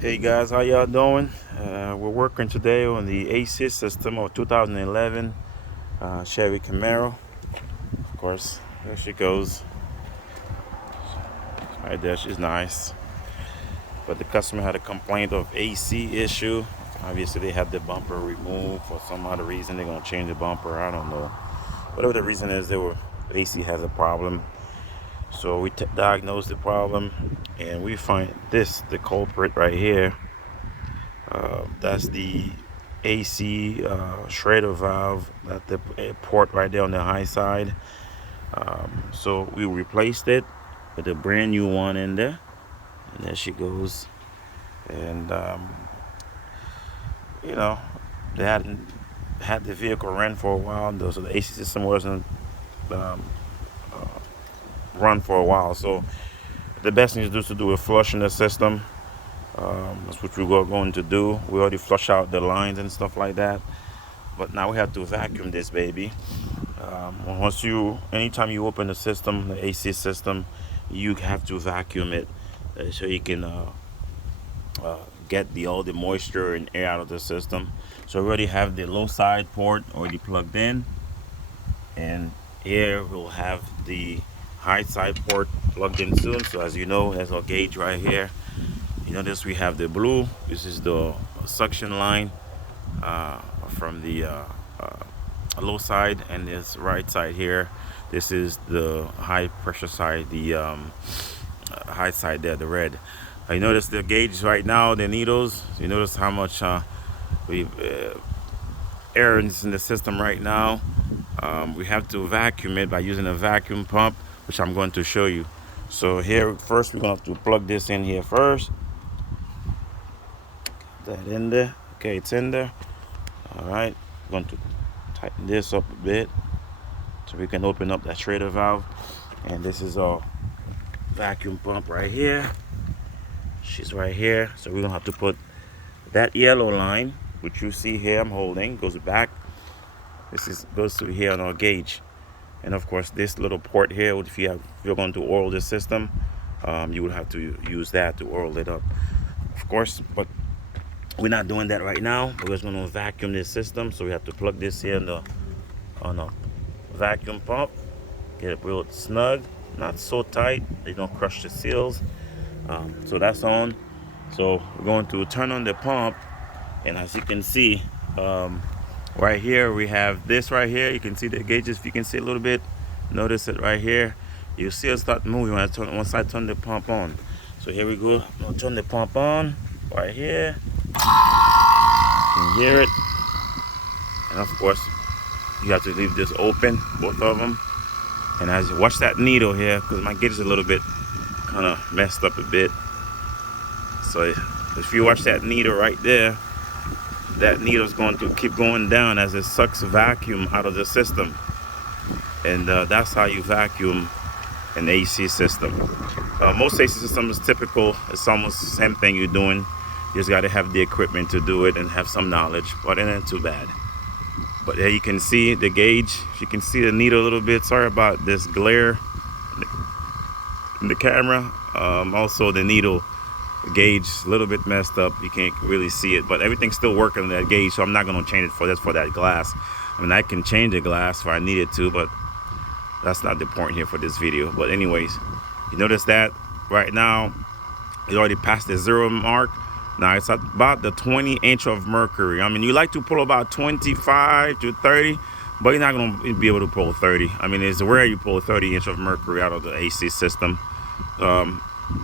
Hey guys, how y'all doing? We're working today on the AC system of 2011 Chevy Camaro. Of course, there she goes. Right there, she's nice. But the customer had a complaint of AC issue. Obviously, they had the bumper removed for some other reason. They're gonna change the bumper. I don't know. Whatever the reason is, AC has a problem. So we diagnosed the problem, and we find the culprit right here. That's the AC shredder valve at the port right there on the high side. So we replaced it with a brand new one in there, and there she goes. And you know, they hadn't had the vehicle run for a while, though, so the AC system wasn't um, run for a while. So the best thing to do is to do a flush in the system. That's what we're going to do. We already flush out the lines and stuff like that. But now we have to vacuum this baby. Anytime you open the system, the AC system, you have to vacuum it so you can uh, get all the moisture and air out of the system. So we already have the low side port already plugged in, and here we'll have the high side port plugged in soon. So as you know, there's our gauge right here. You notice we have the blue. This is the suction line from the low side, and this right side here, this is the high pressure side, the high side there, the red. You notice the gauge right now, the needles. You notice how much air is in the system right now. We have to vacuum it by using a vacuum pump, which I'm going to show you. So here first, we're going to have to plug this in here first. That in there. Okay, it's in there. All right, I'm going to tighten this up a bit so we can open up that shredder valve. And this is our vacuum pump right here. She's right here. So we're gonna have to put that yellow line, which you see here I'm holding, goes back. Goes to here on our gauge. And of course this little port here, if you're going to oil this system, you would have to use that to oil it up, of course. But we're not doing that right now. We're just going to vacuum this system. So we have to plug this here on a vacuum pump. Get it real snug, not so tight they don't crush the seals. So that's on. So we're going to turn on the pump, and as you can see, right here we have this right here. You can see the gauges. If you can see a little bit, notice it right here. You see it start moving once I turn the pump on. So here we go. I'm gonna turn the pump on right here. You can hear it, and of course you have to leave this open, both of them. And as you watch that needle here, because my gauge is a little bit kind of messed up a bit. So if you watch that needle right there, that needle is going to keep going down as it sucks vacuum out of the system. And that's how you vacuum an AC system. Most AC systems is typical. It's almost the same thing you're doing. You just got to have the equipment to do it and have some knowledge, but it ain't too bad. But there you can see the gauge. You can see the needle a little bit. Sorry about this glare in the camera. Also the needle gauge a little bit messed up. You can't really see it, but everything's still working on that gauge, so I'm not going to change it for that glass. I mean, I can change the glass if I needed to, but that's not the point here for this video. But anyways, you notice that right now it already passed the 0 mark. Now it's at about the 20 inch of mercury. I mean, you like to pull about 25 to 30, but you're not going to be able to pull 30. I mean, it's rare you pull 30 inch of mercury out of the AC system.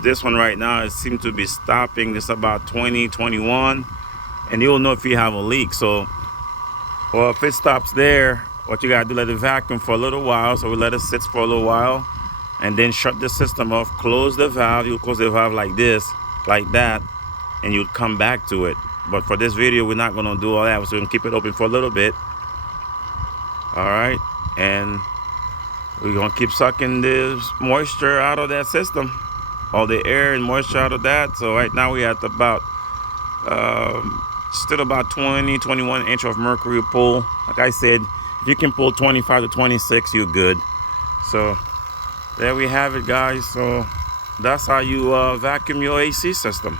This one right now, it seems to be stopping just about 20, 21, and you'll know if you have a leak. So, well, if it stops there, what you gotta do, let it vacuum for a little while. So we let it sit for a little while, and then shut the system off, close the valve. You close the valve like this, like that, and you'd come back to it. But for this video, we're not gonna do all that. So we're gonna keep it open for a little bit. All right, and we're gonna keep sucking this moisture out of that system, all the air and moisture out of that. So right now we at about still about 20, 21 inch of mercury pull. Like I said, if you can pull 25 to 26, you're good. So there we have it, guys. So that's how you vacuum your AC system.